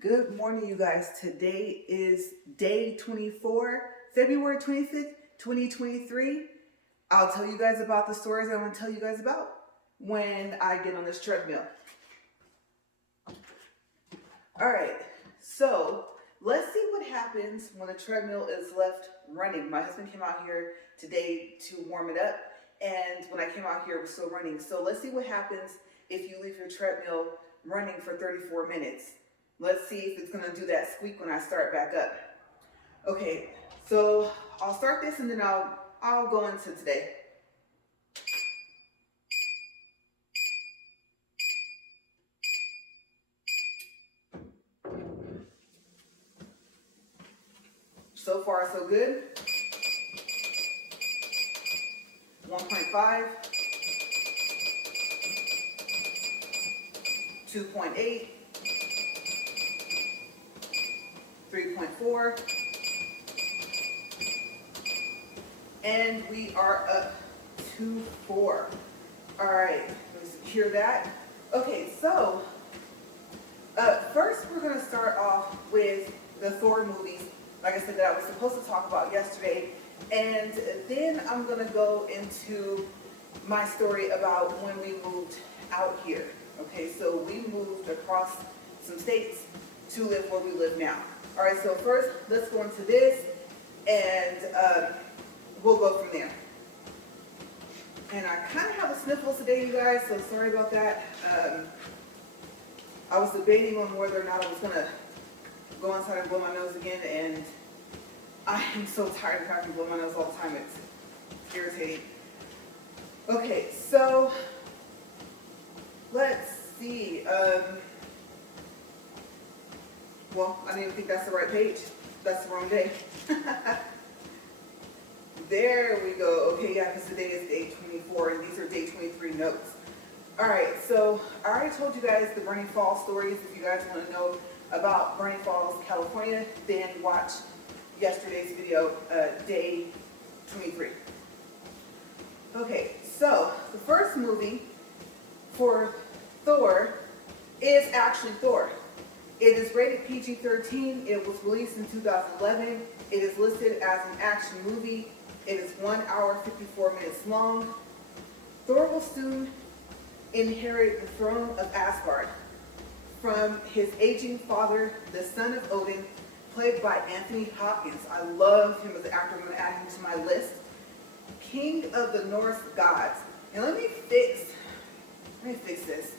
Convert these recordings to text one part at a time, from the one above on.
Good morning, you guys. Today is day 24, February 25th, 2023. I'll tell you guys about the stories I want to tell you guys about when I get on this treadmill. All right, so let's see what happens when the treadmill is left running. My husband came out here today to warm it up, and when I came out here, it was still running. So let's see what happens if you leave your treadmill running for 34 minutes. Let's see if it's gonna do that squeak when I start back up. Okay, so I'll start this and then I'll go into today. So far, so good. 1.5, 2.8, 3.4, and we are up to 4. All right, let's secure that. Okay, so first we're going to start off with the Thor movies, like I said, that I was supposed to talk about yesterday, and then I'm going to go into my story about when we moved out here. Okay, so we moved across some states to live where we live now. All right, so first let's go into this, and we'll go from there. And I kind of have a sniffles today, you guys, so sorry about that. I was debating on whether or not I was going to go inside and blow my nose again, and I am so tired of having to blow my nose all the time. It's irritating. Okay, so let's see. Well, I didn't even think that's the right page. That's the wrong day. There we go. Okay, yeah, because today is day 24, and these are day 23 notes. All right, so I already told you guys the Burning Falls stories. If you guys want to know about Burning Falls, California, then watch yesterday's video, day 23. Okay, so the first movie for Thor is actually Thor. It is rated PG-13. It was released in 2011. It is listed as an action movie. It is 1 hour, 54 minutes long. Thor will soon inherit the throne of Asgard from his aging father, the son of Odin, played by Anthony Hopkins. I love him as an actor. I'm going to add him to my list. King of the Norse gods. And let me fix this.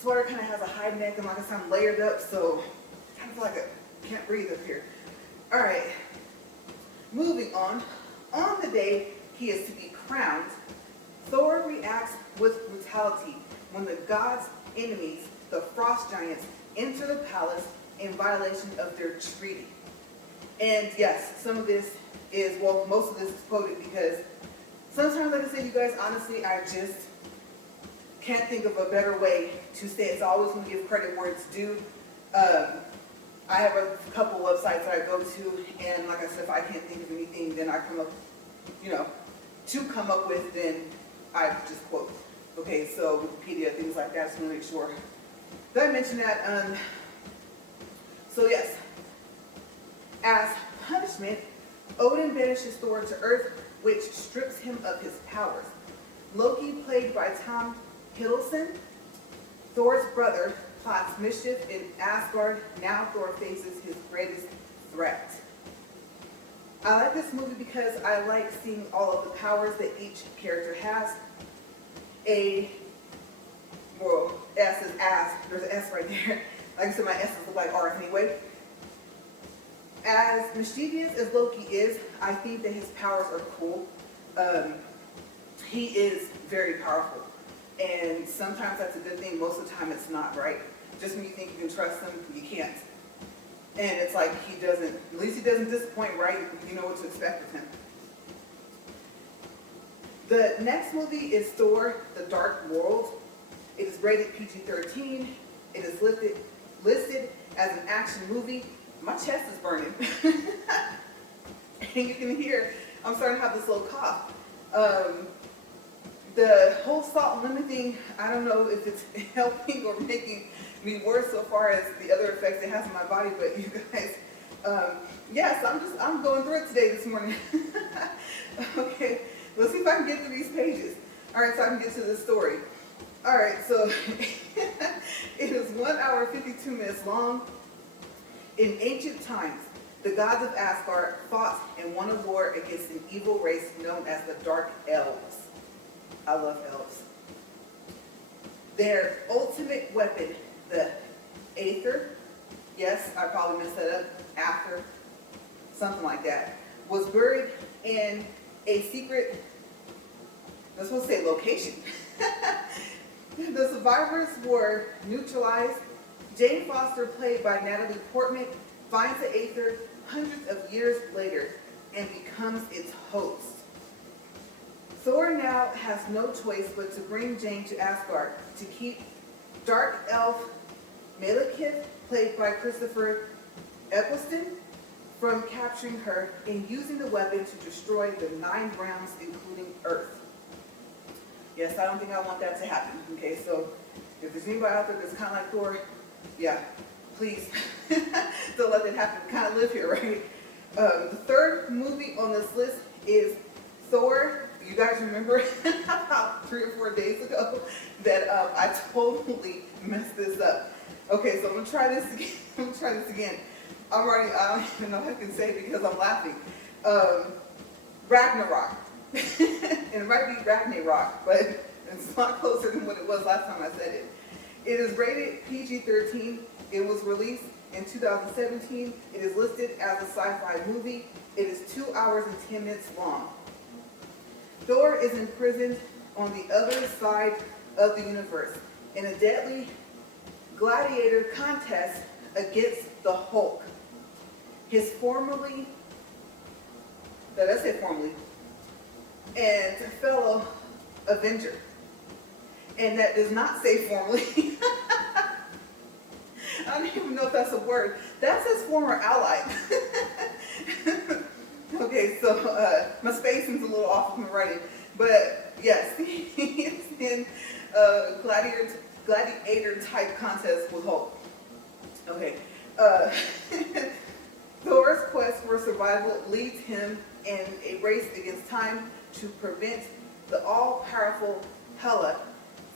Sweater kind of has a high neck, and like I said, I'm layered up, so I kind of feel like I can't breathe up here. All right, moving on. On the day he is to be crowned, Thor reacts with brutality when the god's enemies, the frost giants, enter the palace in violation of their treaty. And yes, some of this is, well, most of this is quoted because sometimes, like I said, you guys, honestly, I just can't think of a better way to say it. So I always want to give credit where it's due. I have a couple websites that I go to, and like I said, if I can't think of anything, then I come up, then I just quote. Okay, so Wikipedia, things like that, just want to make sure that I mention that. So yes, as punishment, Odin banishes Thor to Earth, which strips him of his powers. Loki, played by Tom Hiddleston, Thor's brother, plots mischief in Asgard. Now Thor faces his greatest threat. I like this movie because I like seeing all of the powers that each character has. S is ass. There's an S right there. Like I said, my S's look like R's anyway. As mischievous as Loki is, I think that his powers are cool. He is very powerful. And sometimes that's a good thing. Most of the time it's not, right? Just when you think you can trust him, you can't. And it's like at least he doesn't disappoint, right? You know what to expect of him. The next movie is Thor, The Dark World. It is rated PG-13. It is listed as an action movie. My chest is burning. And you can hear, I'm starting to have this little cough. The whole salt and lemon thing, I don't know if it's helping or making me worse so far as the other effects it has on my body, but you guys, yes, I'm going through it today this morning. Okay, let's see if I can get through these pages. All right, so I can get to the story. All right, so it is 1 hour, 52 minutes long. In ancient times, the gods of Asgard fought and won a war against an evil race known as the Dark Elves. I love elves. Their ultimate weapon, the Aether, yes, I probably messed that up, Aether, something like that, was buried in a secret, let's supposed to say location. The survivors were neutralized. Jane Foster, played by Natalie Portman, finds the Aether hundreds of years later and becomes its host. Thor now has no choice but to bring Jane to Asgard to keep Dark Elf Malekith, played by Christopher Eccleston, from capturing her and using the weapon to destroy the 9 realms, including Earth. Yes, I don't think I want that to happen. Okay, so if there's anybody out there that's kind of like Thor, yeah, please don't let that happen. Kind of live here, right? The third movie on this list is Thor. You guys remember about 3 or 4 days ago that I totally messed this up. Okay, so I'm gonna try this again. I don't even know what I can say because I'm laughing. Ragnarok. And it might be Ragnarok, but it's a lot closer than what it was last time I said it. It is rated PG-13. It was released in 2017. It is listed as a sci-fi movie. It is 2 hours and 10 minutes long. Thor is imprisoned on the other side of the universe in a deadly gladiator contest against the Hulk, his formerly, and fellow Avenger. And that does not say formerly. I don't even know if that's a word. That says former ally. Okay, so my spacing's a little off from the writing. But yes, he's in a gladiator type contest with Hulk. Okay. Thor's quest for survival leads him in a race against time to prevent the all-powerful Hela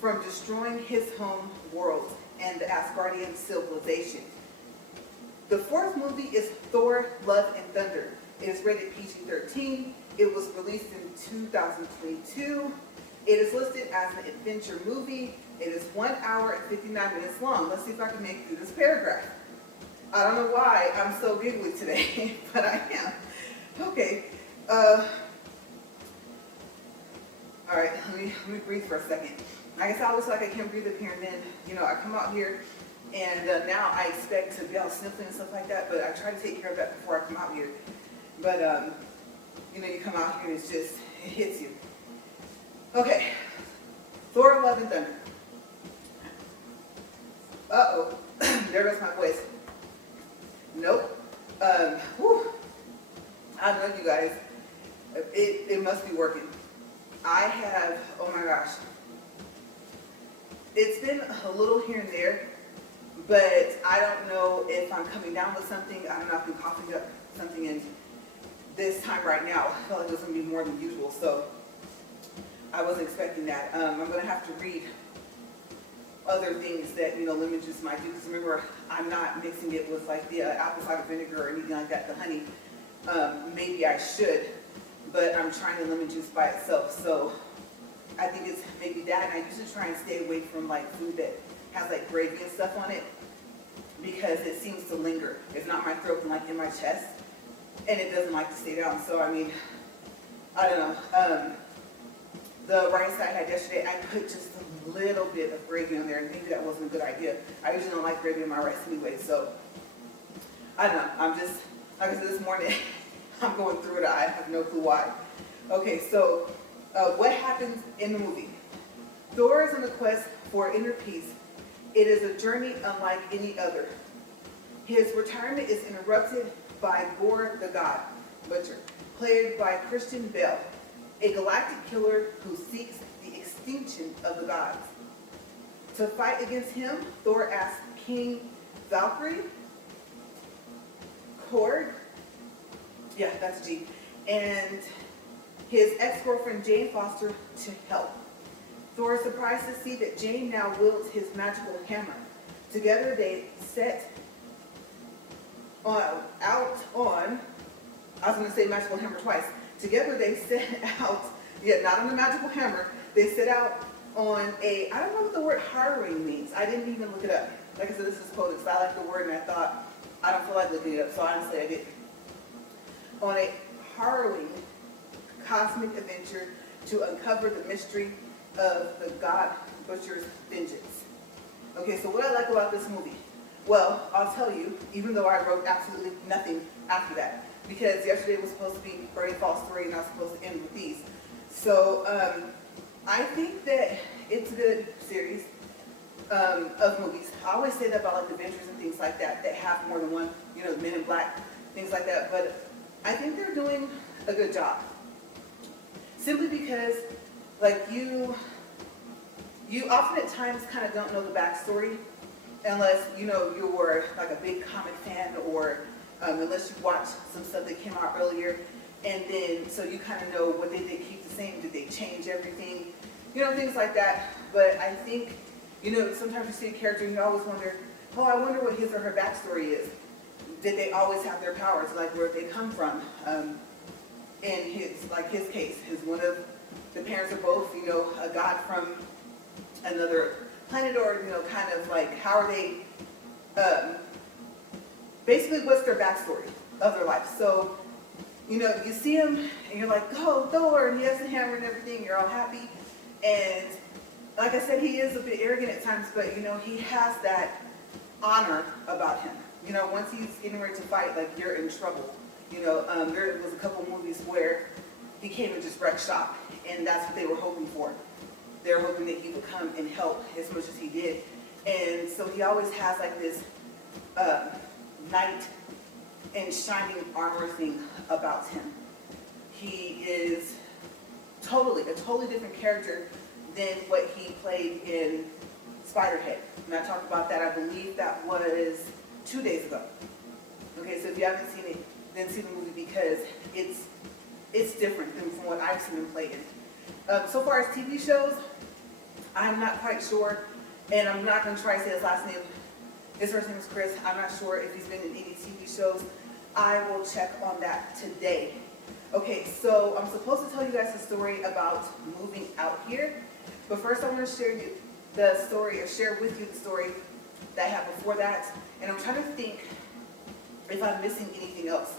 from destroying his home world and the Asgardian civilization. The fourth movie is Thor: Love and Thunder. It is rated PG-13. It was released in 2022. It is listed as an adventure movie. It is 1 hour and 59 minutes long. Let's see if I can make it through this paragraph. I don't know why I'm so giggly today, but I am. Okay. All right, let me breathe for a second. I guess I looks like I can't breathe up here, and then, I come out here, and now I expect to be all sniffling and stuff like that, but I try to take care of that before I come out here. But, you come out here and it hits you. Okay, Thor: Love and Thunder. Uh-oh, there goes my voice. Nope. I know you guys, it must be working. I have, oh my gosh, it's been a little here and there, but I don't know if I'm coming down with something. I don't know if I'm coughing up something in this time right now. I felt like it was going to be more than usual, so I wasn't expecting that. I'm going to have to read other things that, lemon juice might do, because remember, I'm not mixing it with like the apple cider vinegar or anything like that, the honey. Maybe I should, but I'm trying the lemon juice by itself, so I think it's maybe that. And I usually try and stay away from like food that has like gravy and stuff on it, because it seems to linger. It's not my throat and like in my chest, and it doesn't like to stay down. So I mean, I don't know. The rice I had yesterday, I put just a little bit of gravy on there, and maybe that wasn't a good idea. I usually don't like gravy in my rice anyway, so I don't know. I'm just, like I said this morning, I'm going through it. I have no clue why. Okay, so what happens in the movie? Thor is on a quest for inner peace. It is a journey unlike any other. His retirement is interrupted by Gore the God Butcher, played by Christian Bale, a galactic killer who seeks the extinction of the gods. To fight against him, Thor asks King Valkyrie, Korg, yeah, that's a G, and his ex-girlfriend Jane Foster to help. Thor is surprised to see that Jane now wields his magical hammer. Together they set out on, I was going to say magical hammer twice. Together they set out, yeah, not on a magical hammer, they set out on a, I don't know what the word harrowing means. I didn't even look it up. Like I said, this is quoted because I like the word and I thought, I don't feel like looking it up, so honestly I didn't. On a harrowing cosmic adventure to uncover the mystery of the God Butcher's vengeance. Okay, so what I like about this movie? Well, I'll tell you, even though I wrote absolutely nothing after that, because yesterday was supposed to be Bernie Fall's story and I was supposed to end with these. So I think that it's a good series of movies. I always say that about like Avengers and things like that that have more than one, you know, Men in Black, things like that. But I think they're doing a good job. Simply because, like, you often at times kind of don't know the backstory unless, you know, you were like a big comic fan or unless you watched some stuff that came out earlier. And then, so you kind of know what they did keep the same, did they change everything, you know, things like that. But I think, you know, sometimes you see a character and you always wonder, oh, I wonder what his or her backstory is. Did they always have their powers, like where they come from? In his case, one of the parents are both, you know, a god from another planet, or, you know, kind of like how are they, basically what's their backstory of their life. So, you know, you see him and you're like, oh, Thor, and he has the hammer and everything, you're all happy. And like I said, he is a bit arrogant at times, but, you know, he has that honor about him. You know, once he's getting ready to fight, like, you're in trouble. You know, there was a couple movies where he came and just wrecked shop, and that's what they were hoping for. They were hoping that he would come and help as much as he did. And so he always has like this knight in shining armor thing about him. He is a totally different character than what he played in Spiderhead. And I talked about that, I believe that was 2 days ago. Okay, so if you haven't seen it, then see the movie because it's different than from what I've seen him play in. So far as TV shows, I'm not quite sure, and I'm not going to try to say his last name. His first name is Chris. I'm not sure if he's been in any TV shows. I will check on that today. Okay, so I'm supposed to tell you guys a story about moving out here, but first I want to share with you the story that I had before that, and I'm trying to think if I'm missing anything else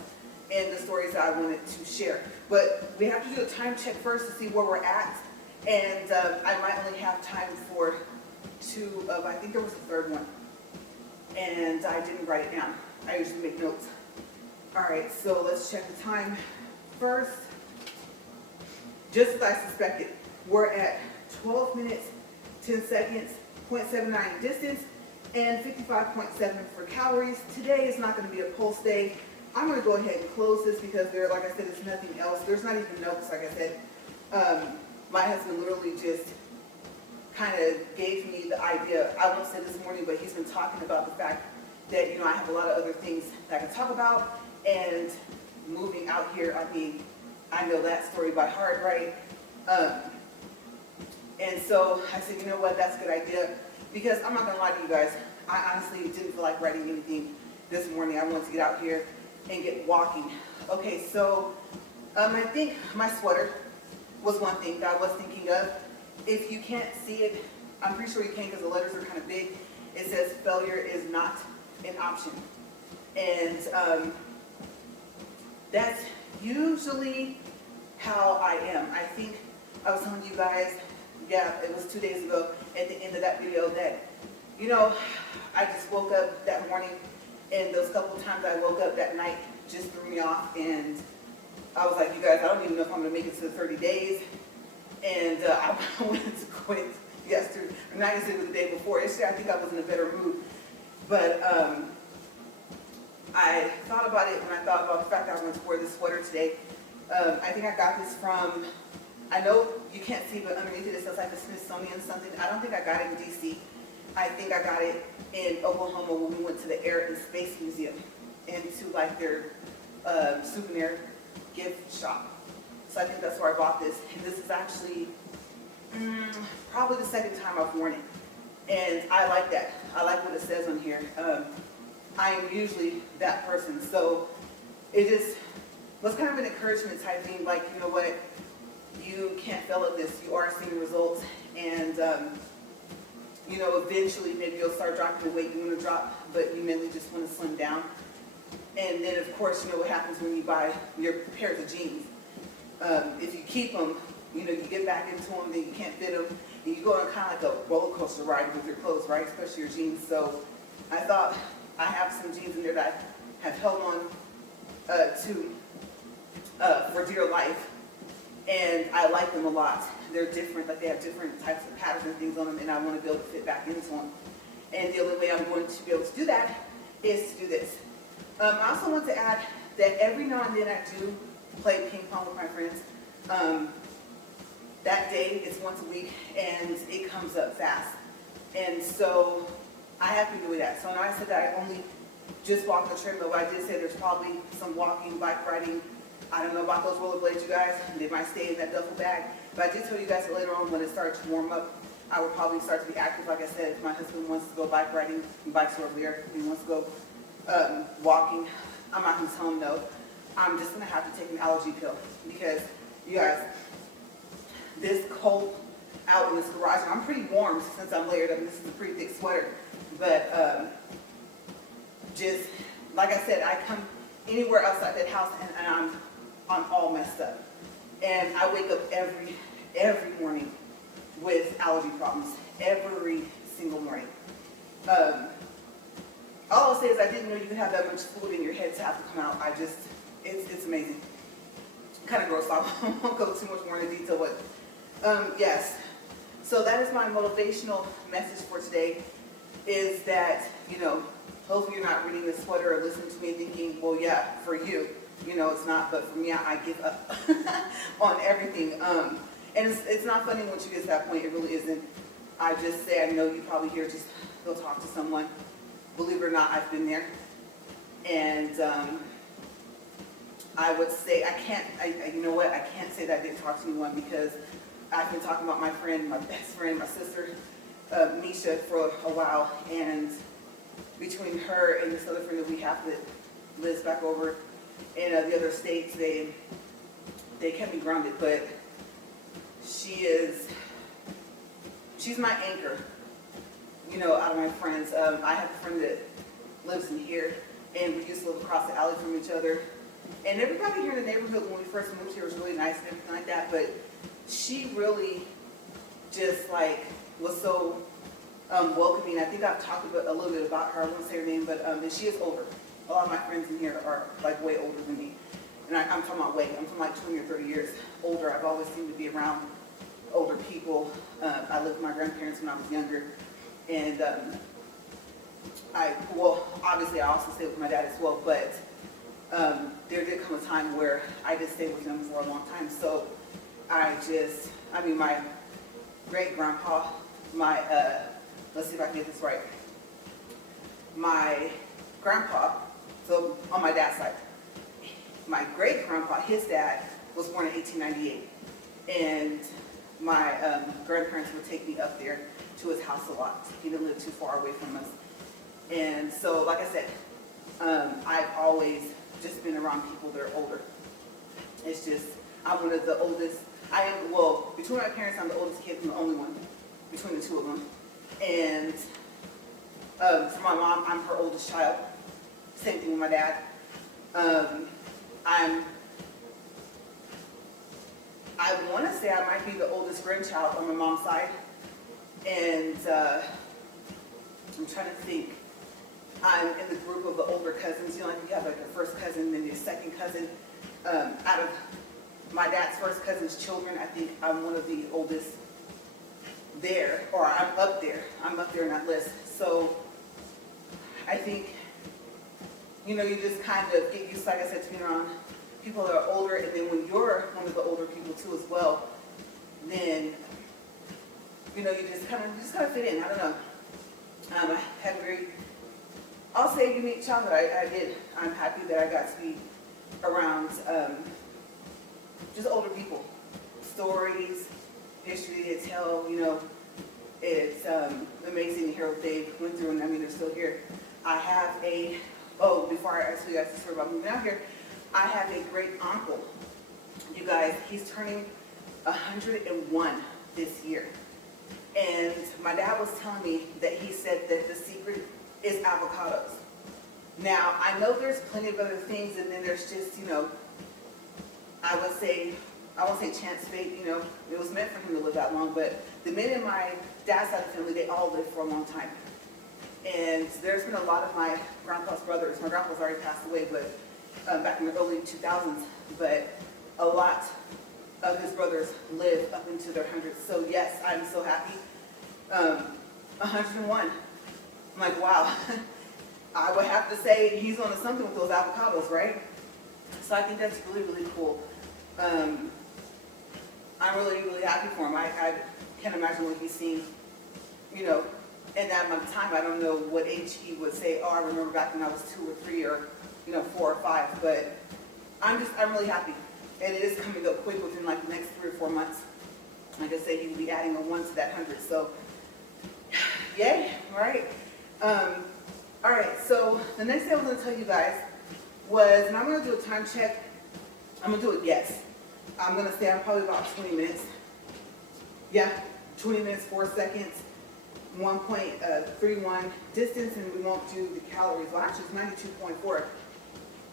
in the stories that I wanted to share. But we have to do a time check first to see where we're at, and I might only have time for two of, I think there was a third one, and I didn't write it down. I usually make notes. All right, so let's check the time first. Just as I suspected, we're at 12 minutes, 10 seconds, 0.79 distance, and 55.7 for calories. Today is not going to be a pulse day. I'm going to go ahead and close this because there, like I said, there's nothing else. There's not even notes, like I said. My husband literally just kind of gave me the idea. I won't say this morning, but he's been talking about the fact that, you know, I have a lot of other things that I can talk about. And moving out here, I mean, I know that story by heart, right? And so I said, you know what, that's a good idea. Because I'm not going to lie to you guys, I honestly didn't feel like writing anything this morning. I wanted to get out here and get walking. Okay, so I think my sweater was one thing that I was thinking of. If you can't see it, I'm pretty sure you can because the letters are kind of big. It says failure is not an option. And that's usually how I am. I think I was telling you guys, yeah, it was 2 days ago at the end of that video that, you know, I just woke up that morning, and those couple of times I woke up that night just threw me off, and I was like, you guys, I don't even know if I'm going to make it to the 30 days. And I wanted to quit yesterday, or not yesterday, but the day before. Yesterday, I think I was in a better mood. But I thought about it when I thought about the fact that I wanted to wear this sweater today. I think I got this from, I know you can't see, but underneath it says like the Smithsonian something. I don't think I got it in DC. I think I got it in Oklahoma when we went to the Air and Space Museum into like their souvenir gift shop. So I think that's where I bought this. And this is actually probably the second time I've worn it. And I like that. I like what it says on here. I am usually that person. So it just was kind of an encouragement type thing. Like, you know what? You can't fail at this. You are seeing results. And, you know, eventually maybe you'll start dropping the weight you want to drop, but you mainly just want to slim down. And then, of course, you know what happens when you buy your pairs of jeans. If you keep them, you know, you get back into them, then you can't fit them. And you go on kind of like a roller coaster ride with your clothes, right? Especially your jeans. So I thought I have some jeans in there that I have held on to for dear life. And I like them a lot. They're different, like they have different types of patterns and things on them, and I want to be able to fit back into them. And the only way I'm going to be able to do that is to do this. I also want to add that every now and then I do play ping pong with my friends. That day, it's once a week, and it comes up fast. And so I have been doing that. So now I said that I only just walk on the treadmill, but I did say there's probably some walking, bike riding. I don't know about those rollerblades, you guys. They might stay in that duffel bag. But I did tell you guys that later on when it started to warm up, I would probably start to be active. Like I said, if my husband wants to go bike riding, bikes are over there. If he wants to go walking, I'm not going to tell him no. I'm just going to have to take an allergy pill because, you guys, this cold out in this garage, and I'm pretty warm since I'm layered up, and this is a pretty thick sweater. But just, like I said, I come anywhere outside that house and I'm all messed up. And I wake up every morning with allergy problems, every single morning. All I'll say is I didn't know you could have that much fluid in your head to have to come out. It's amazing. Kind of gross, so I won't go too much more into detail, but yes. So that is my motivational message for today, is that, you know, hopefully you're not reading this sweater or listening to me thinking, well, yeah, for you, you know, it's not, but for me, I give up on everything. And it's not funny once you get to that point, it really isn't. I just say, I know you probably hear, just go talk to someone. Believe it or not, I've been there. And I would say, you know what, I can't say that I didn't talk to anyone because I've been talking about my friend, my best friend, my sister, Misha, for a while. And between her and this other friend that we have that lives back over in the other states, they kept me grounded. But she's my anchor, you know, out of my friends. I have a friend that lives in here, and we used to live across the alley from each other. And everybody here in the neighborhood when we first moved here was really nice and everything like that, but she really just like was so welcoming. I think I've talked a little bit about her. I won't say her name, but she is older. A lot of my friends in here are like way older than me. And I'm talking about I'm from like 20 or 30 years older. I've always seemed to be around older people. I lived with my grandparents when I was younger. And obviously I also stayed with my dad as well, but there did come a time where I just stayed with them for a long time. So my great-grandpa, let's see if I can get this right. My grandpa, so on my dad's side, my great-grandpa, his dad, was born in 1898. And my grandparents would take me up there to his house a lot. He didn't live too far away from us. And so, like I said, I've always just been around people that are older. It's just, I'm one of the oldest. Between my parents, I'm the oldest kid. I'm the only one between the two of them. And for my mom, I'm her oldest child. Same thing with my dad. I want to say I might be the oldest grandchild on my mom's side. And I'm trying to think. I'm in the group of the older cousins. You know, like you have like your first cousin, then your second cousin. Out of my dad's first cousin's children, I think I'm one of the oldest there, or I'm up there. I'm up there in that list. So I think, you know, you just kind of get used, like I said, to being around people that are older, and then when you're one of the older people too as well, then, you know, you just kind of fit in. I don't know. I had a very, I'll say, unique childhood. I did. I'm happy that I got to be around just older people. Stories, history to tell, you know. It's amazing to hear what they went through, and I mean, they're still here. I have a, oh, before I tell you guys the story about moving out here, I have a great uncle. You guys, he's turning 101 this year. And my dad was telling me that he said that the secret is avocados. Now, I know there's plenty of other things, and then there's just, you know, I won't say chance fate, you know, it was meant for him to live that long, but the men in my dad's side of the family, they all lived for a long time. And there's been a lot of my grandpa's brothers, my grandpa's already passed away, but back in the early 2000s, but a lot of his brothers live up into their hundreds. So yes, I'm so happy. 101. I'm like, wow. I would have to say he's on to something with those avocados, right? So I think that's really, really cool. I'm really, really happy for him. I can't imagine what he's seen, you know, in that amount of time. I don't know what age he would say, oh, I remember back when I was 2 or 3 or, you know, 4 or 5, but I'm really happy. And it is coming up quick within like the next 3 or 4 months. Like I said, he will be adding a 1 to that 100. So, yay, right? All right, so the next thing I was going to tell you guys was, and I'm going to do a time check. I'm going to do a guess. I'm going to say I'm probably about 20 minutes. Yeah, 20 minutes, 4 seconds, 1.31 distance, and we won't do the calories. Well, actually, it's 92.4.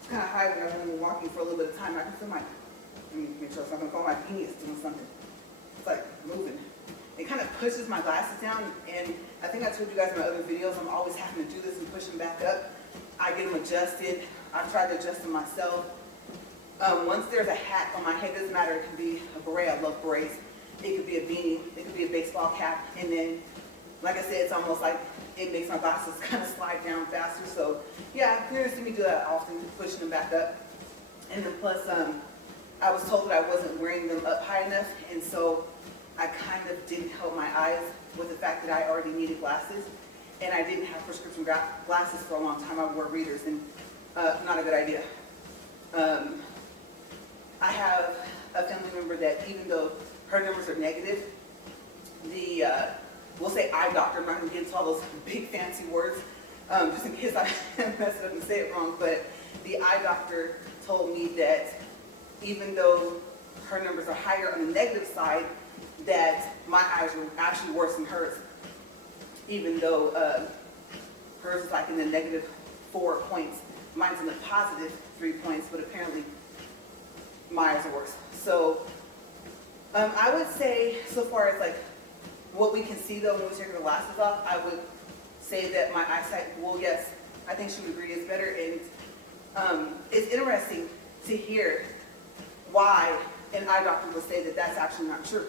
It's kind of high when I've been walking for a little bit of time. I can feel my, let me make sure it's not going to fall my penis doing something. It's like moving. It kind of pushes my glasses down, and I think I told you guys in my other videos, I'm always having to do this and push them back up. I get them adjusted. I've tried to adjust them myself. Once there's a hat on my head, doesn't matter, it can be a beret, I love berets. It could be a beanie, it could be a baseball cap, and then, like I said, it's almost like it makes my glasses kind of slide down faster. So yeah, you're gonna see me do that often, pushing them back up. And then plus, I was told that I wasn't wearing them up high enough, and so I kind of didn't help my eyes with the fact that I already needed glasses, and I didn't have prescription glasses for a long time. I wore readers, and not a good idea. I have a family member that, even though her numbers are negative, the, we'll say eye doctor, I'm not going to get into all those big fancy words, just in case I mess it up and say it wrong, but the eye doctor told me that even though her numbers are higher on the negative side, that my eyes were actually worse than hers, even though hers is like in the -4 points. Mine's in the +3 points, but apparently my eyes are worse. So I would say, so far as like what we can see though when we take the glasses off, I would say that my eyesight, well, yes, I think she would agree, is better. And it's interesting to hear why an eye doctor would say that that's actually not true.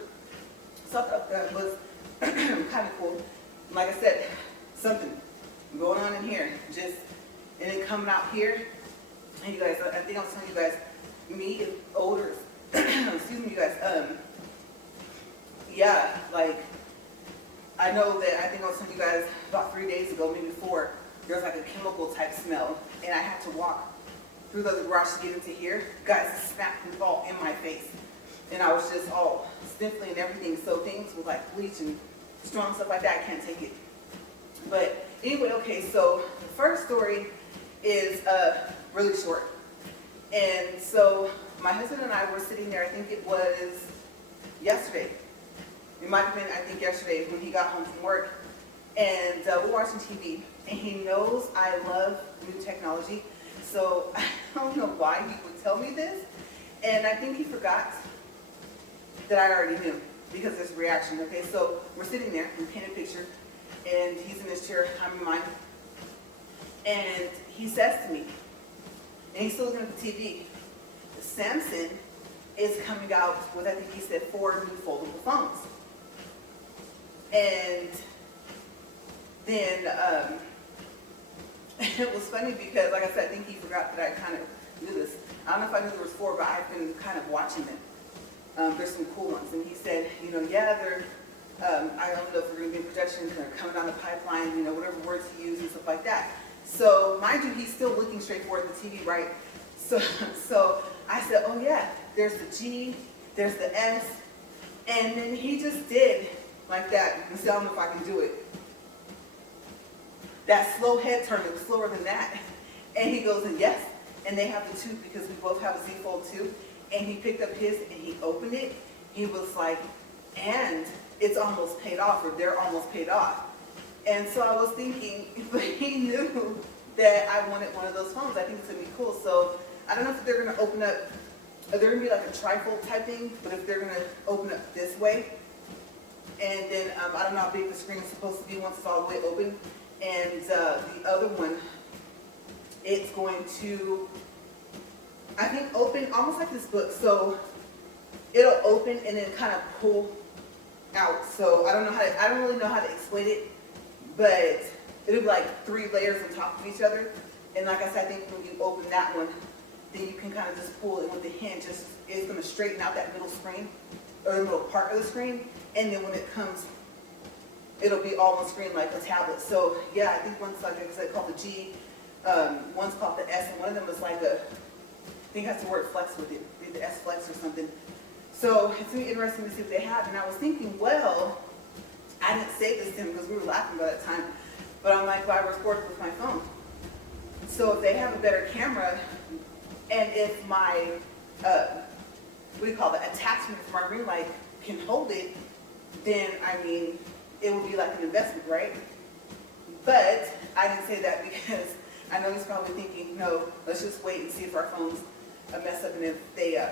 So I thought that was kind of cool. Like I said, something going on in here, just, and then coming out here. And you guys, I think I was telling you guys, me and odors, excuse me, you guys, yeah, like, I know that, I think I was telling you guys about 3 days ago, maybe 4, there was like a chemical type smell, and I had to walk through the garage to get into here. Guys, it smacked and fall in my face. And I was just all sniffling and everything, so things with like bleach and strong stuff like that, I can't take it. But anyway, okay, so the first story is really short. And so my husband and I were sitting there, I think it was yesterday. It might have been, I think, yesterday when he got home from work. And we're watching TV. And he knows I love new technology. So I don't know why he would tell me this. And I think he forgot that I already knew because there's a reaction. Okay, so we're sitting there, we paint a picture, and he's in his chair, I'm in mine. And he says to me, and he's still looking at the TV, Samsung is coming out with, I think he said, 4 new foldable phones. And then it was funny because, like I said, I think he forgot that I kind of knew this. I don't know if I knew there was 4, but I've been kind of watching them. There's some cool ones. And he said, you know, yeah, they're I don't know if we're going to be in production or coming down the pipeline, you know, whatever words he used and stuff like that. So mind you, he's still looking straight forward at the TV, right? So I said, oh yeah, there's the G, there's the S, and then he just did like that. And so I don't know if I can do it. That slow head turn, it was slower than that. And he goes, and yes, and they have the two because we both have a Z Fold 2. And he picked up his and he opened it. He was like, and it's almost paid off, or they're almost paid off. And so I was thinking, but he knew that I wanted one of those phones. I think it's gonna be cool. So I don't know if they're gonna open up, are there gonna be like a trifold type thing, but if they're gonna open up this way, and then I don't know how big the screen is supposed to be once it's all the way open. And the other one, it's going to, I think, open almost like this book. So it'll open and then kind of pull out. So I don't really know how to explain it, but it'll be like 3 layers on top of each other. And like I said, I think when you open that one, then you can kind of just pull it with the hinge. It's going to straighten out that middle screen, or the middle part of the screen. And then when it comes, it'll be all on screen like a tablet. So yeah, I think one's like I said called the G, one's called the S, and one of them is like a, I think it has the word flex with it, maybe the S flex or something. So it's going to be interesting to see what they have. And I was thinking, well, I didn't say this to him because we were laughing about that time, but I'm like, well, I record with my phone. So if they have a better camera, and if my, what do you call it, attachment for my ring light can hold it, then I mean, it would be like an investment, right? But I didn't say that because I know he's probably thinking, no, let's just wait and see if our phones mess up and if they,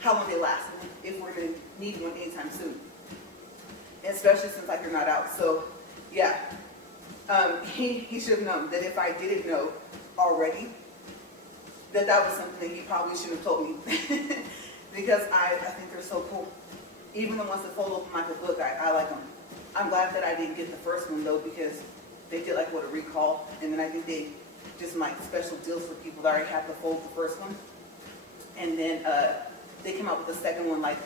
how long they last, if we're going to need one anytime soon. Especially since like they're not out. So yeah, he should have known that if I didn't know already, that was something that he probably should have told me. Because I think they're so cool. Even the ones that fold open like a book, I like them. I'm glad that I didn't get the first one though, because they did like what, a recall, and then I think they just like special deals for people that already have to fold the first one. And then they came out with the second one like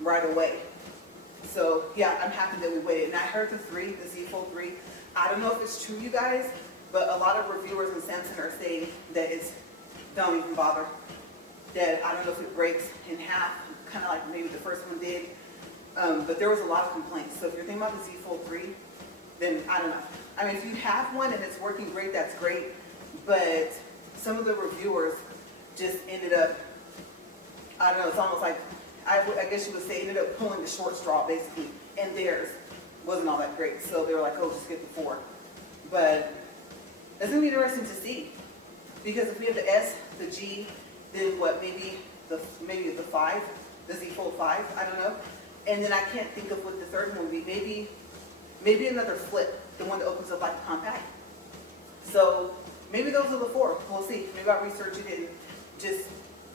right away. So yeah, I'm happy that we waited. And I heard the Z Fold 3. I don't know if it's true, you guys, but a lot of reviewers in Samsung are saying that it's, don't even bother. That I don't know if it breaks in half, kind of like maybe the first one did. But there was a lot of complaints. So if you're thinking about the Z Fold 3, then I don't know. I mean, if you have one and it's working great, that's great. But some of the reviewers just ended up, I don't know, it's almost like, I guess you would say, ended up pulling the short straw basically. And theirs wasn't all that great. So they were like, oh, just get the 4. But it's going to be interesting to see. Because if we have the S, the G, then what, maybe the 5, the Z Fold 5, I don't know. And then I can't think of what the third one would be. Maybe another flip, the one that opens up like a compact. So maybe those are the 4. We'll see. Maybe I'll research it and just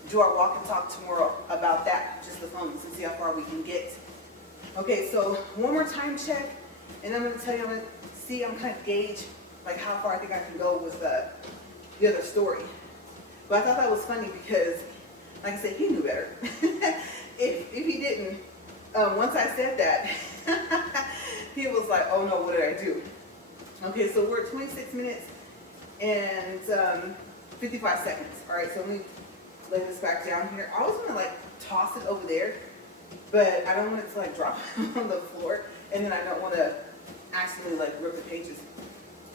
do our walk and talk tomorrow about that, just the phones, and see how far we can get. Okay, so one more time check, and I'm going to tell you, I'm going to gauge like how far I think I can go with the other story. But I thought that was funny because, like I said, he knew better. if he didn't, once I said that, he was like, oh no, what did I do? Okay, so we're at 26 minutes and 55 seconds. All right, so let me lay this back down here. I was gonna like toss it over there, but I don't want it to like drop on the floor, and then I don't want to accidentally like rip the pages.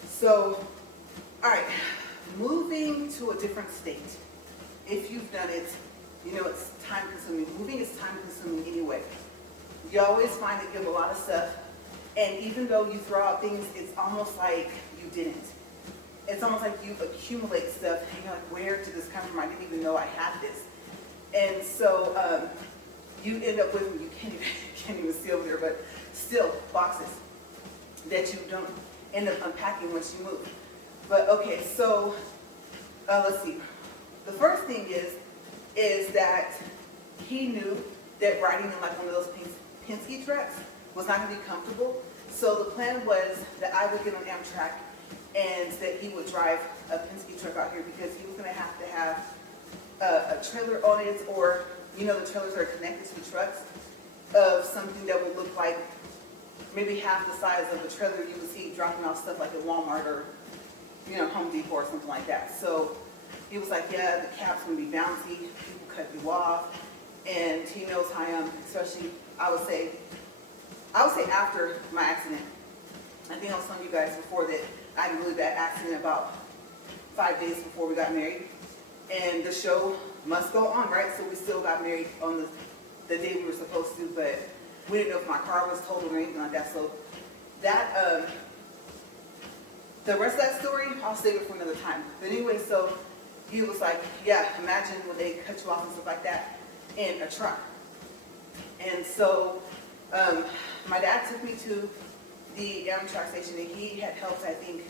So, all right, moving to a different state. If you've done it, you know it's time consuming. Moving is time consuming anyway. You always find that you have a lot of stuff, and even though you throw out things, it's almost like you didn't. It's almost like you accumulate stuff, and you're like, where did this come from? I didn't even know I had this. And so you end up with, you can't even see over there, but still boxes that you don't end up unpacking once you move. But okay, so let's see. The first thing is that he knew that riding in like one of those Penske trucks was not going to be comfortable. So the plan was that I would get on Amtrak and that he would drive a Penske truck out here because he was going to have a trailer on it, or, you know, the trailers are connected to the trucks, of something that would look like maybe half the size of a trailer you would see dropping off stuff like at Walmart or, you know, Home Depot or something like that. So he was like, yeah, the cap's gonna be bouncy, people cut you off, and he knows how I am, especially, I would say after my accident. I think I was telling you guys before that I had a really bad accident about 5 days before we got married. And the show must go on, right? So we still got married on the day we were supposed to, but we didn't know if my car was totaled or anything like that. So that, the rest of that story, I'll save it for another time. But anyway, so he was like, yeah, imagine when they cut you off and stuff like that in a truck. And so my dad took me to the Amtrak station, and he had helped, I think,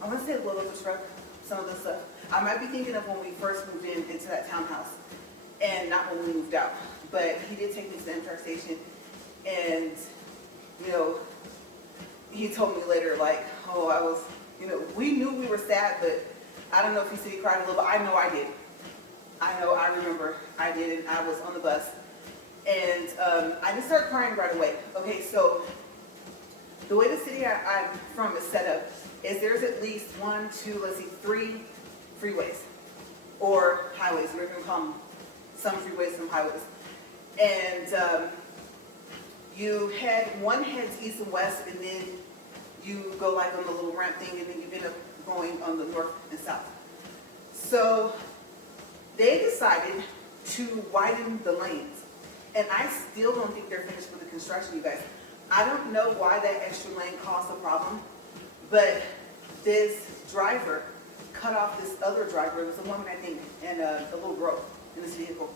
I want to say load up the truck, some of the stuff. I might be thinking of when we first moved into that townhouse, and not when we moved out. But he did take me to the Amtrak station, and, you know, he told me later, like, oh, I was, you know, we knew we were sad, but I don't know if he said he cried a little, but I know I did. I remember I did, and I was on the bus. And I didn't start crying right away. Okay, so the way the city I'm from is set up is there's at least 1, 2, let's see, 3 freeways or highways. We're going to call them some freeways, some highways. And one heads east and west, and then you go like on the little ramp thing, and then you end up going on the north and south. So they decided to widen the lanes. And I still don't think they're finished with the construction, you guys. I don't know why that extra lane caused a problem, but this driver cut off this other driver. It was a woman, I think, and a little girl in this vehicle.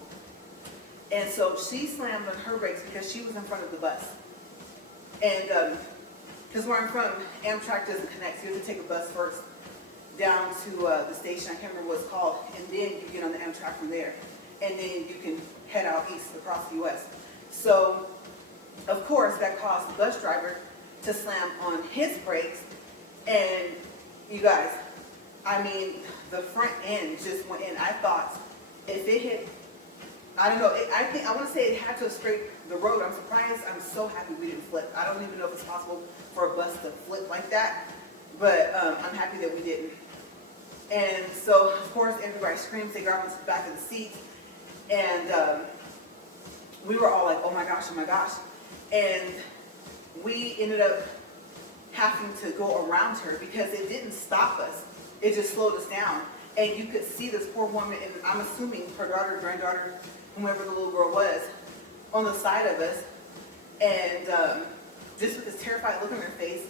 And so she slammed on her brakes because she was in front of the bus. And because where I'm from, Amtrak doesn't connect, so you have to take a bus first down to the station, I can't remember what it's called, and then you get on the Amtrak from there. And then you can head out east across the U.S. So, of course, that caused the bus driver to slam on his brakes. And you guys, I mean, the front end just went in. I thought if it hit, I don't know, I want to say it had to have scraped the road. I'm surprised. I'm so happy we didn't flip. I don't even know if it's possible for a bus to flip like that, but I'm happy that we didn't. And so, of course, everybody screams. They grab us to the back of the seat. And we were all like, oh my gosh, oh my gosh. And we ended up having to go around her because it didn't stop us. It just slowed us down. And you could see this poor woman, and I'm assuming her daughter, granddaughter, whomever the little girl was, on the side of us. And just with this terrified look on her face.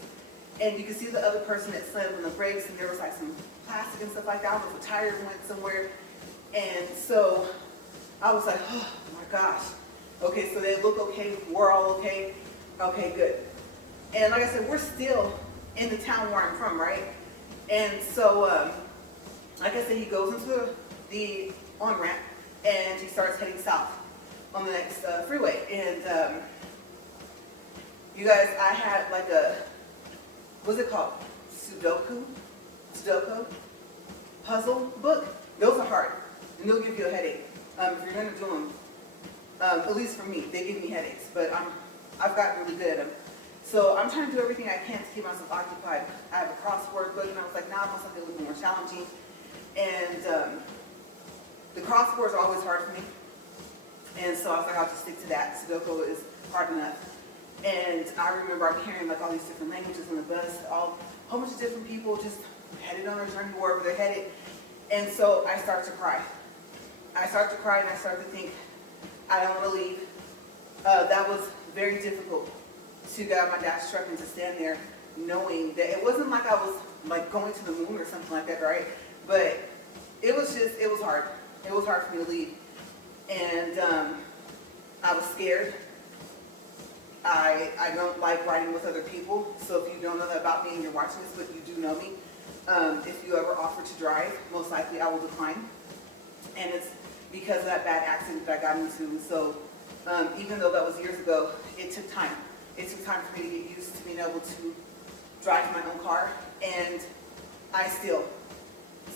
And you could see the other person that slammed on the brakes, and there was like some plastic and stuff like that. The tire went somewhere. And so I was like, oh my gosh. Okay, so they look okay. We're all okay. Okay, good. And like I said, we're still in the town where I'm from, right? And so, like I said, he goes into the on-ramp, and he starts heading south on the next freeway. And you guys, I had like a, what's it called? Sudoku puzzle book. Those are hard, and they'll give you a headache. If you're going to do them, at least for me, they give me headaches, but I've gotten really good at them. So I'm trying to do everything I can to keep myself occupied. I have a crossword book, and I was like, nah, I want something a little more challenging. And the crosswords are always hard for me. And so I was like, I'll just stick to that. Sudoku is hard enough. And I remember I'm hearing like all these different languages on the bus, a whole bunch of different people just headed on their journey wherever they're headed. And so I started to cry. And I started to think, I don't want to leave. That was very difficult to get out of my dad's truck and to stand there knowing that it wasn't like I was like going to the moon or something like that, right? But it was hard. It was hard for me to leave. And I was scared. I don't like riding with other people. So if you don't know that about me and you're watching this, but you do know me, if you ever offer to drive, most likely I will decline. And it's because of that bad accident that I got into. So even though that was years ago, it took time. It took time for me to get used to being able to drive my own car. And I still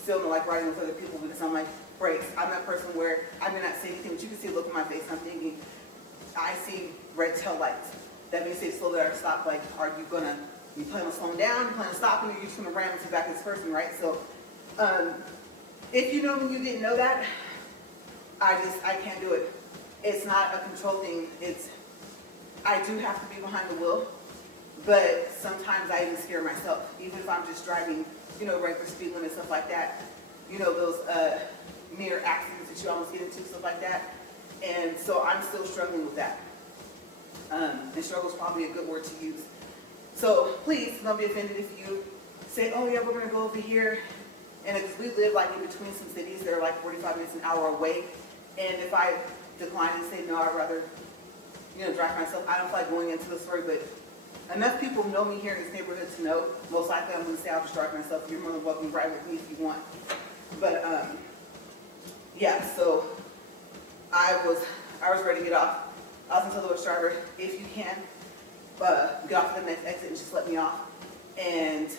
don't like riding with other people because I'm like, brakes. I'm that person where I may not say anything, but you can see a look on my face. I'm thinking, I see red tail lights. That means they slow down or stop. Like, are you gonna, you plan on slowing down, you plan on stopping, or you just gonna ram into the back of this person, right? So, if you know when you didn't know that, I can't do it. It's not a control thing. I do have to be behind the wheel, but sometimes I even scare myself, even if I'm just driving, regular speed limit, stuff like that. Those near accidents that you almost get into, stuff like that. And so I'm still struggling with that. And struggle is probably a good word to use. So please don't be offended if you say, oh yeah, we're gonna go over here. And because we live like in between some cities that are like 45 minutes, an hour away. And if I decline and say no, I'd rather, drive myself. I don't feel like going into the story, but enough people know me here in this neighborhood to know. Most likely I'm gonna say I'll just drive myself. You're more than welcome to ride with me if you want. But yeah, so I was ready to get off. I was gonna tell the bus driver, if you can, get off at the next exit and just let me off. And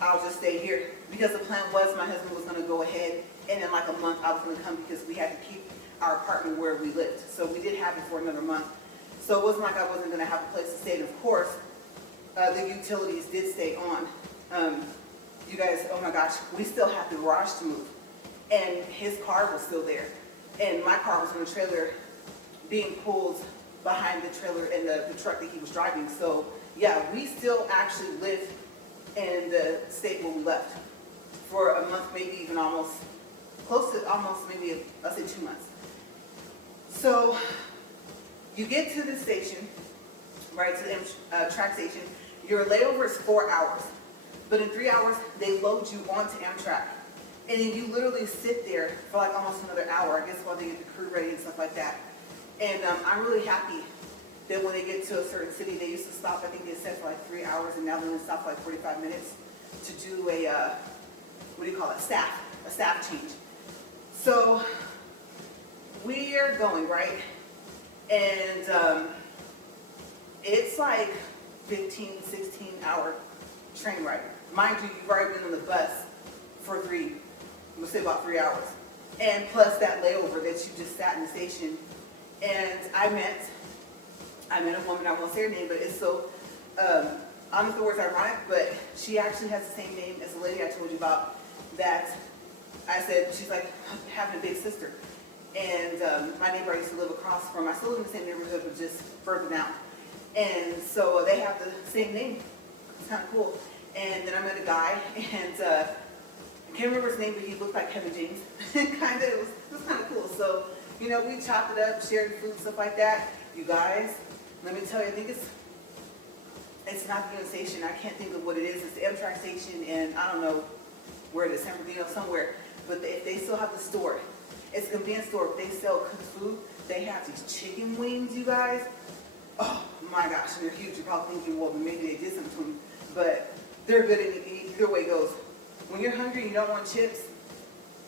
I'll just stay here. Because the plan was my husband was gonna go ahead, and in like a month I was gonna come because we had to keep our apartment where we lived. So we did have it for another month. So it wasn't like I wasn't gonna have a place to stay. And of course, the utilities did stay on. You guys, oh my gosh, we still have the garage to move. And his car was still there. And my car was in the trailer being pulled behind the trailer and the truck that he was driving. So yeah, we still actually live in the state where we left for a month, maybe even almost, close to almost maybe, let's say 2 months. So you get to the station, right, to the track station. Your layover is 4 hours, but in 3 hours, they load you onto Amtrak. And then you literally sit there for like almost another hour, I guess, while they get the crew ready and stuff like that. And I'm really happy that when they get to a certain city, they used to stop, I think they said for like 3 hours, and now they're going to stop for like 45 minutes to do a, what do you call it, a staff change. So we are going, right? And it's like 15, 16 hour train ride. Mind you, you've already been on the bus for let's say about 3 hours. And plus that layover that you just sat in the station. And I met a woman, I won't say her name, but it's so, I don't know if the word's ironic, but she actually has the same name as the lady I told you about that I said, she's like having a big sister. And my neighbor I used to live across from, I still live in the same neighborhood, but just further down. And so they have the same name. It's kind of cool. And then I met a guy, and I can't remember his name, but he looked like Kevin James. Kind of, it was kind of cool. So, we chopped it up, shared food, stuff like that. You guys, let me tell you, I think it's not the station. I can't think of what it is. It's the Amtrak station, and I don't know where it is, San Bernardino, somewhere. But if they still have the store, it's a convenience store. If they sell cooked food, they have these chicken wings, you guys. Oh my gosh, and they're huge. You're probably thinking, well, maybe they did something to them. But they're good either way it goes. When you're hungry and you don't want chips,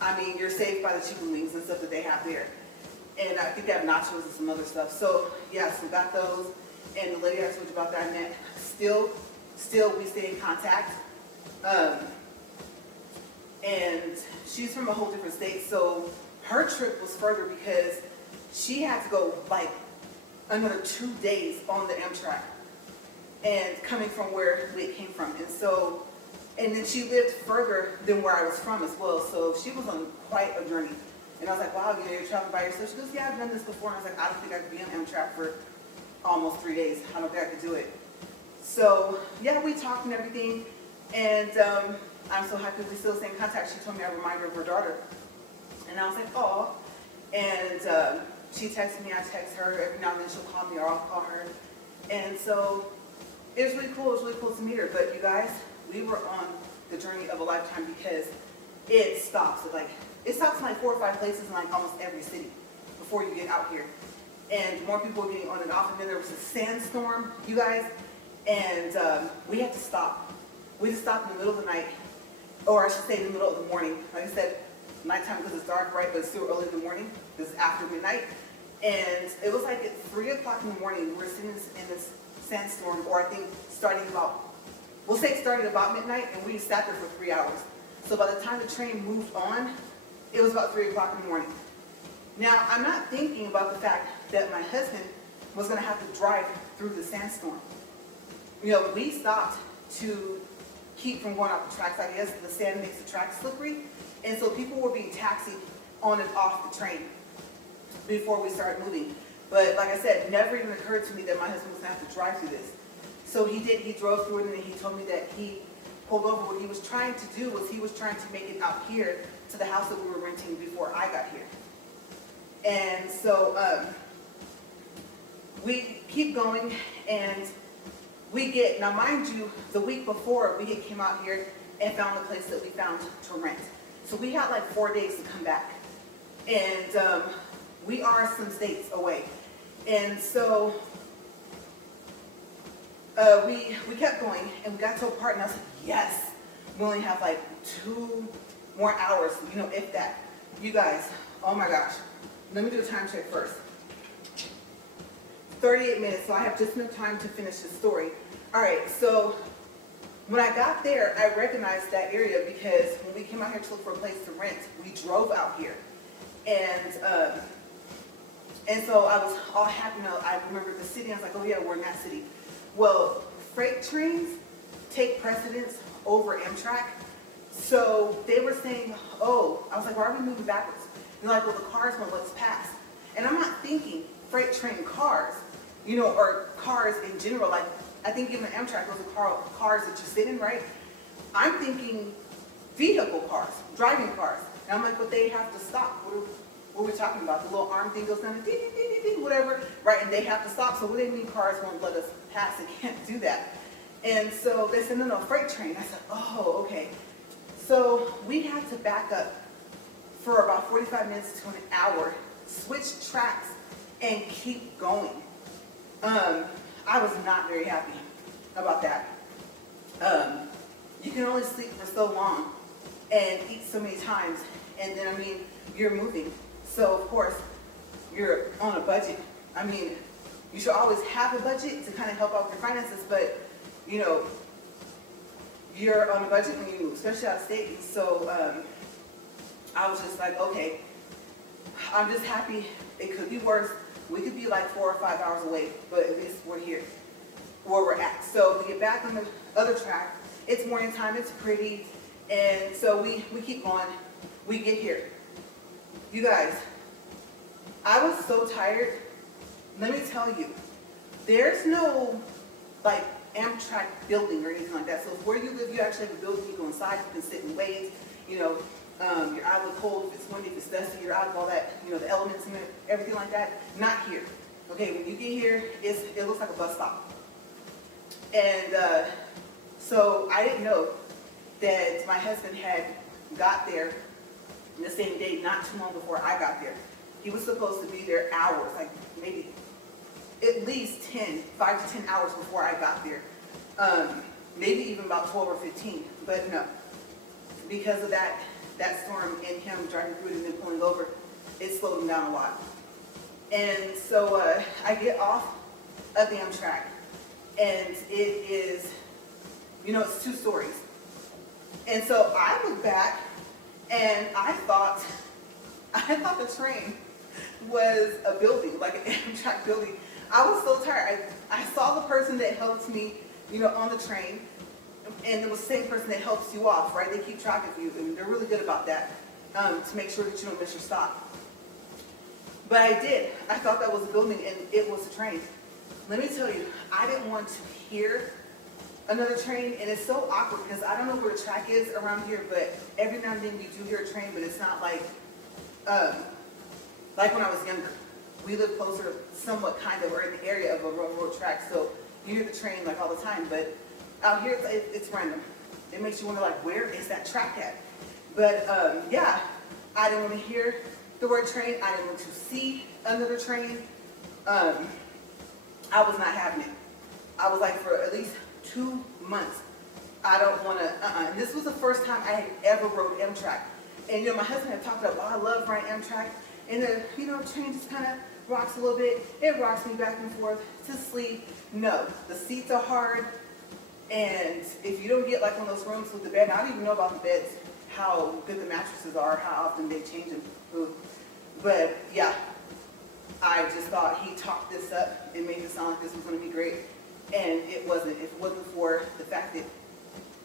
I mean, you're saved by the chicken wings and stuff that they have there. And I think they have nachos and some other stuff. So, yeah, so we got those. And the lady I told you about that I met, still we stay in contact. And she's from a whole different state. So her trip was further because she had to go like another 2 days on the Amtrak. And coming from where we came from. And then she lived further than where I was from as well. So she was on quite a journey. And I was like, wow, you're traveling by yourself. She goes, yeah, I've done this before. And I was like, I don't think I could be on Amtrak for almost 3 days. I don't think I could do it. So, yeah, we talked and everything. And I'm so happy we still stay in contact. She told me I remind her of her daughter. And I was like, oh. And she texted me. I text her. Every now and then she'll call me or I'll call her. And so it was really cool. It was really cool to meet her. But you guys, we were on the journey of a lifetime because it stops at it stops in like 4 or 5 places in like almost every city before you get out here. And more people were getting on and off. And then there was a sandstorm, you guys. And we had to stop. We just stopped in the middle of the night, or I should say in the middle of the morning. Like I said, nighttime because it's dark, right? But it's still early in the morning. This is after midnight. And it was like at 3 o'clock in the morning. We were sitting in this sandstorm, or I think starting about midnight, and we sat there for 3 hours. So by the time the train moved on, it was about 3 o'clock in the morning. Now, I'm not thinking about the fact that my husband was going to have to drive through the sandstorm. We stopped to keep from going off the tracks. I guess the sand makes the track slippery. And so people were being taxied on and off the train before we started moving. But like I said, never even occurred to me that my husband was going to have to drive through this. So he did. He drove through it, and then he told me that he pulled over. What he was trying to do was he was trying to make it out here to the house that we were renting before I got here. And so we keep going, and we get, now mind you, the week before we came out here and found the place that we found to rent. So we had like 4 days to come back. And we are some states away. And so we kept going, and we got to a part, and I was like, yes, we only have like 2 more hours, if that. You guys, oh my gosh. Let me do a time check first. 38 minutes, so I have just enough time to finish the story. All right, so when I got there, I recognized that area because when we came out here to look for a place to rent, we drove out here. And so I was all happy. I remember the city. I was like, oh yeah, we're in that city. Well, freight trains take precedence over Amtrak. So they were saying, oh, I was like, why are we moving backwards? They're like, well, the cars won't let us pass. And I'm not thinking freight train cars, or cars in general. Like, I think even Amtrak, those are cars that you sit in, right? I'm thinking vehicle cars, driving cars. And I'm like, but they have to stop. What are we talking about? The little arm thing goes down, ding, ding, ding, ding, whatever, right? And they have to stop. So what do they mean cars won't let us pass? They can't do that. And so they said, no, freight train. I said, oh, okay. So we had to back up for about 45 minutes to an hour, switch tracks, and keep going. I was not very happy about that. You can only sleep for so long and eat so many times, and then, you're moving. So, of course, you're on a budget. You should always have a budget to kind of help out with your finances, but, you're on a budget when you move, especially out of state. And so I was just like, okay, I'm just happy. It could be worse. We could be like 4 or 5 hours away, but at least we're here, where we're at. So we get back on the other track. It's morning time. It's pretty. And so we keep going. We get here. You guys, I was so tired. Let me tell you, there's no like Amtrak building or anything like that. So where you live, you actually have a building. You go inside, you can sit and wait. You're out of the cold, if it's windy, if it's dusty, you're out of all that, the elements and everything like that. Not here. Okay, when you get here, it looks like a bus stop. And so I didn't know that my husband had got there the same day, not too long before I got there. He was supposed to be there hours, like maybe at least 5 to 10 hours before I got there. Maybe even about 12 or 15, but no. Because of that storm and him driving through it and then pulling over, it slowed him down a lot. And so I get off of the Amtrak, and it is, it's 2 stories. And so I look back, and I thought the train was a building, like an Amtrak building. I was so tired. I saw the person that helped me, on the train, and it was the same person that helps you off, right? They keep track of you, and they're really good about that, to make sure that you don't miss your stop. But I did. I thought that was a building, and it was a train. Let me tell you, I didn't want to hear another train, and it's so awkward because I don't know where the track is around here, but every now and then you do hear a train, but it's not like when I was younger. We live closer, somewhat kind of, or in the area of a railroad track, so you hear the train like all the time, but out here it's random. It makes you wonder, like, where is that track at? But yeah, I didn't want to hear the word train. I didn't want to see another train. I was not having it. I was like, for at least 2 months, I don't want to, And this was the first time I had ever rode Amtrak. And, my husband had talked about, I love riding Amtrak. And the, train just kind of rocks a little bit. It rocks me back and forth to sleep. No, the seats are hard. And if you don't get like one of those rooms with the bed, I don't even know about the beds, how good the mattresses are, how often they change them. But yeah, I just thought he talked this up and made it sound like this was going to be great, and it wasn't. If it wasn't for the fact that,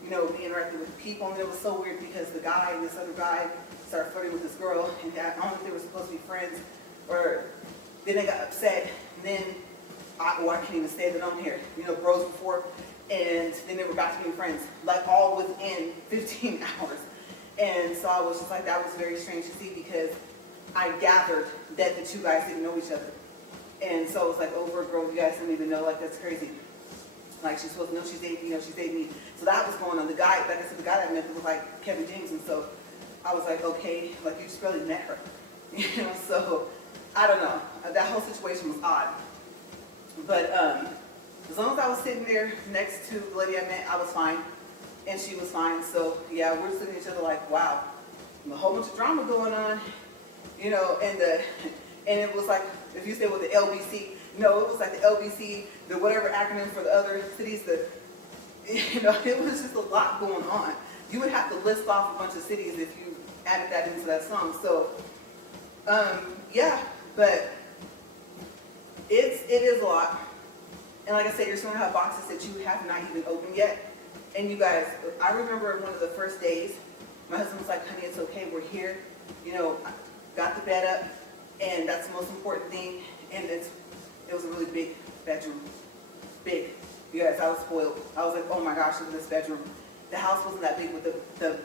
we interacted with people, and it was so weird because the guy, this other guy, started flirting with this girl, and I don't know if they were supposed to be friends, or then they got upset, and then, I can't even say that I'm here, bros before, and then they were back to being friends, like all within 15 hours. And so I was just like, that was very strange to see, because I gathered that the two guys didn't know each other. And so it was like, over a girl you guys don't even know, like, that's crazy. Like, she's supposed to know she's dating, she's dating me. So that was going on. The guy, like I said, the guy that I met was like Kevin James, and so I was like, okay, like, you just barely met her. So I don't know. That whole situation was odd. But as long as I was sitting there next to the lady I met, I was fine. And she was fine. So yeah, we're looking at each other like, wow, a whole bunch of drama going on, and it was like, if you say with the LBC, no, it was like the LBC, the whatever acronym for the other cities, it was just a lot going on. You would have to list off a bunch of cities if you added that into that song. So yeah, but it is a lot. And like I said, you're still gonna have boxes that you have not even opened yet. And you guys, I remember one of the first days, my husband was like, honey, it's okay, we're here. I got the bed up, and that's the most important thing. And it was a really big bedroom. Big. You guys, I was spoiled. I was like, oh my gosh, look at this bedroom. The house wasn't that big, but the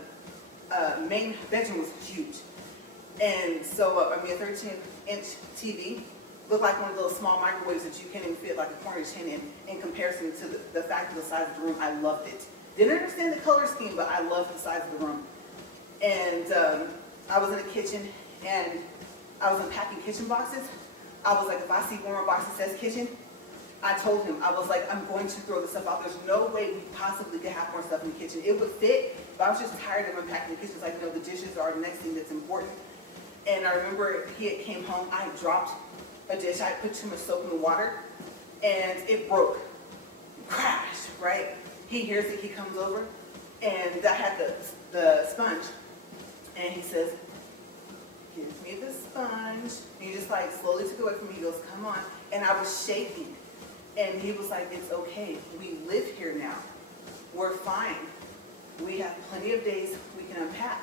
main bedroom was huge. And so, a 13-inch TV looked like one of those small microwaves that you can't even fit like a corner chin in comparison to the fact of the size of the room. I loved it. Didn't understand the color scheme, but I loved the size of the room. And I was in the kitchen, and I was unpacking kitchen boxes. I was like, if I see one more box that says kitchen, I told him, I was like, I'm going to throw this stuff out. There's no way we possibly could have more stuff in the kitchen. It would fit, but I was just tired of unpacking the kitchen. It's like, the dishes are the next thing that's important. And I remember he had came home, I had dropped a dish, I put too much soap in the water, and it broke. Crash, right? He hears it, he comes over, and I had the sponge, and he says, give me the sponge. And he just like slowly took it away from me. He goes, come on. And I was shaking. And he was like, it's okay. We live here now. We're fine. We have plenty of days we can unpack.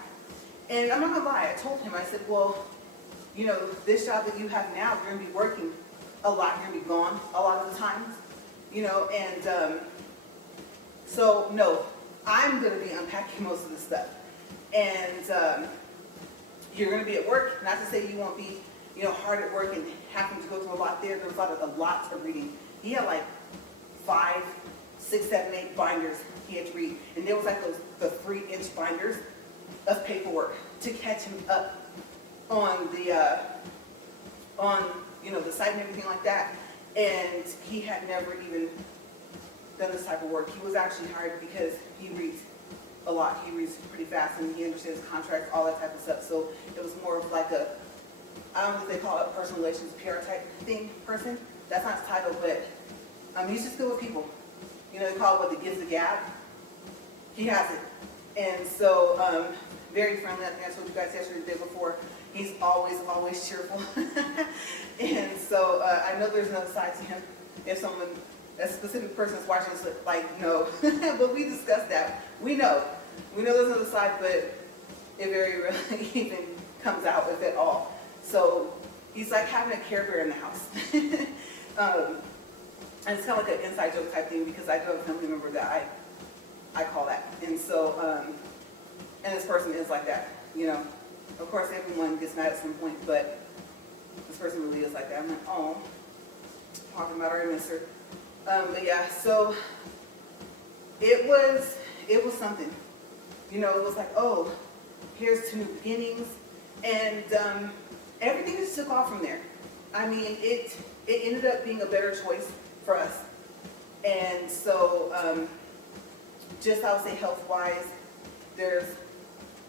And I'm not gonna lie, I told him, I said, well, this job that you have now, you're gonna be working a lot, you're gonna be gone a lot of the times, and so no, I'm gonna be unpacking most of the stuff. And you're gonna be at work, not to say you won't be, hard at work and having to go through a lot there. There was a lot of reading. He had like 5, 6, 7, 8 binders he had to read. And there was like the 3-inch binders of paperwork to catch him up on the the site and everything like that. And he had never even done this type of work. He was actually hired because he reads a lot. He reads pretty fast, and he understands contracts, all that type of stuff. So it was more of like I don't know if they call it personal relations, PR type thing person. That's not his title, but he's just good with people. They call it what, the gives the gab. He has it. And so very friendly. I think I told you guys yesterday, the day before. He's always cheerful. And so I know there's another side to him. If a specific person is watching this, like, no. But we discussed that. We know there's another side, but it very rarely even comes out, if at all. So he's like having a Care Bear in the house. And it's kind of like an inside joke type thing, because I do have a family member that I call that. And so, and this person is like that, Of course, everyone gets mad at some point, but this person really is like that. I'm like, oh, talking about her, I miss her. But yeah, so it was something. It was like, oh, here's to new beginnings. And everything just took off from there. I mean, it ended up being a better choice for us. And so just, I would say, health-wise, there's,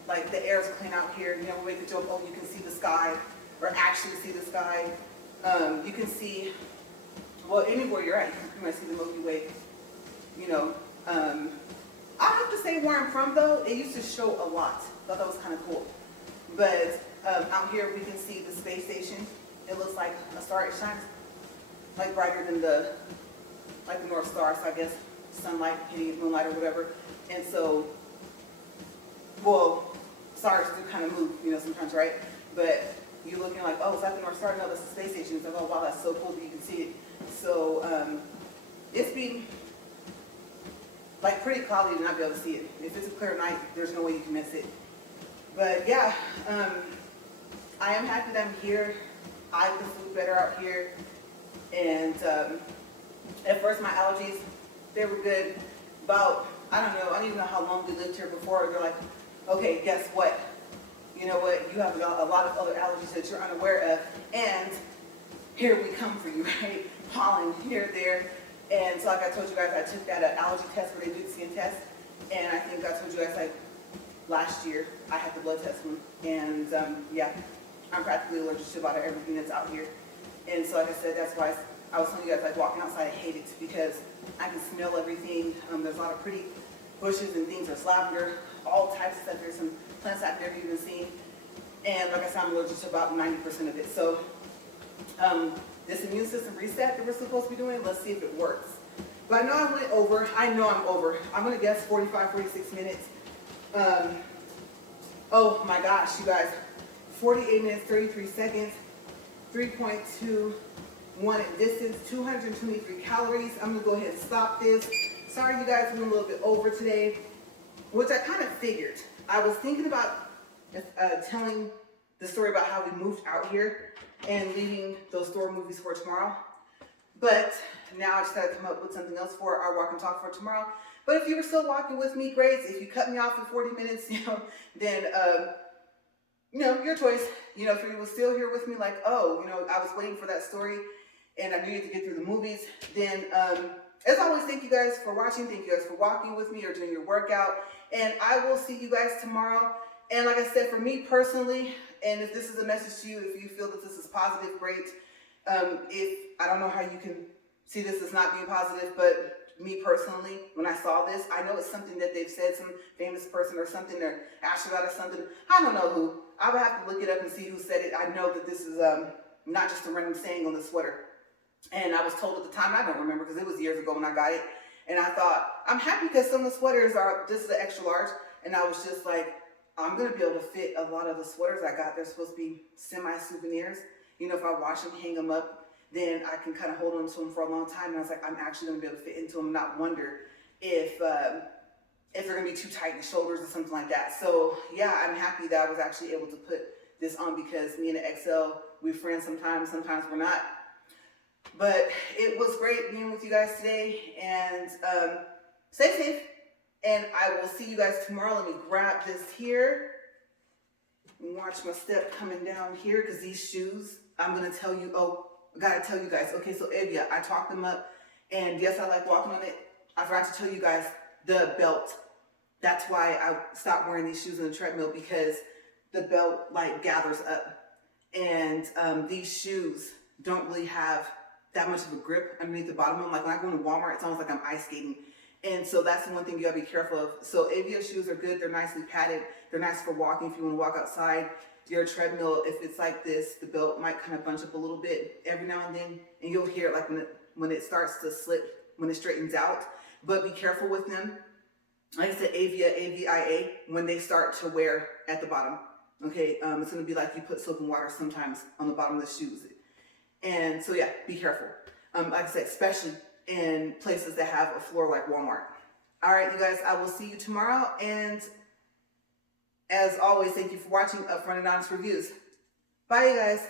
like, the air is clean out here. We make the joke, oh, you can see the sky, or actually see the sky. You can see, well, anywhere you're at, you can pretty much see the Milky Way. I have to say where I'm from, though, it used to show a lot. I thought that was kind of cool. But out here, we can see the space station. it looks like a star. It shines like brighter than the North Star. So I guess sunlight hitting it, moonlight or whatever. And so, well, stars do kind of move, you know, sometimes, right? But you're looking like, oh, is that the North Star? No, that's the space station. It's like, oh, wow, that's so cool that you can see it. So it's been like pretty cloudy to not be able to see it. If it's a clear night, there's no way you can miss it. But yeah, I am happy that I'm here. I like the food better out here. And at first my allergies, they were good. About, I don't even know how long we lived here before. They're like, okay, guess what? You know what? You have a lot of other allergies that you're unaware of. And here we come for you, right? Pollen here, there. And so like I told you guys, I took that allergy test where they do the skin test. And I think I told you guys like last year, I had the blood test one. And yeah, I'm practically allergic to about everything that's out here. And so like I said, that's why I was telling you guys, like walking outside, I hate it because I can smell everything. There's a lot of pretty bushes and things. There's lavender, all types of stuff. There's some plants I've never even seen. And like I said, I'm allergic to about 90% of it. So this immune system reset that we're supposed to be doing, let's see if it works. But I know I went over. I know I'm over. I'm going to guess 45, 46 minutes. Oh my gosh, you guys. 48 minutes, 33 seconds, 3.21 in distance, 223 calories. I'm going to go ahead and stop this. Sorry, you guys, went a little bit over today, which I kind of figured. I was thinking about telling the story about how we moved out here and leaving those store movies for tomorrow. But now I just got to come up with something else for our walk and talk for tomorrow. But if you were still walking with me, great. If you cut me off in 40 minutes, then, your choice. If you were still here with me, like, oh, I was waiting for that story and I knew you had to get through the movies, then, as always, thank you guys for watching. Thank you guys for walking with me or doing your workout. And I will see you guys tomorrow. And like I said, for me personally, and if this is a message to you, if you feel that this is positive, great. If I don't know how you can see this as not being positive, but me personally, when I saw this, I know it's something that they've said, some famous person or something, or astronaut or something. I don't know who. I would have to look it up and see who said it. I know that this is not just a random saying on the sweater. And I was told at the time, I don't remember because it was years ago when I got it. And I thought, I'm happy because some of the sweaters this is an extra large. And I was just like, I'm going to be able to fit a lot of the sweaters I got. They're supposed to be semi-souvenirs. If I wash them, hang them up, then I can kind of hold on to them for a long time. And I was like, I'm actually going to be able to fit into them and not wonder if they're going to be too tight in the shoulders or something like that. So yeah, I'm happy that I was actually able to put this on because me and the XL, we're friends sometimes we're not. But it was great being with you guys today, and stay safe. And I will see you guys tomorrow. Let me grab this here and watch my step coming down here because these shoes, I'm going to tell you, I got to tell you guys. Okay, so Evia, I talked them up, and yes, I like walking on it. I forgot to tell you guys the belt. That's why I stopped wearing these shoes on the treadmill because the belt gathers up. And these shoes don't really have that much of a grip underneath the bottom of them. Like when I go into Walmart, it's almost like I'm ice skating. And so that's the one thing you gotta be careful of. So Avia shoes are good. They're nicely padded. They're nice for walking if you want to walk outside. Your treadmill, if it's like this, the belt might kind of bunch up a little bit every now and then. And you'll hear it like when it starts to slip, when it straightens out. But be careful with them. Like I said, Avia, A-V-I-A, when they start to wear at the bottom. Okay, it's gonna be like you put soap and water sometimes on the bottom of the shoes. And so yeah, be careful. Like I said, especially in places that have a floor like Walmart. All right, you guys, I will see you tomorrow. And as always, thank you for watching Upfront and Honest Reviews. Bye, you guys.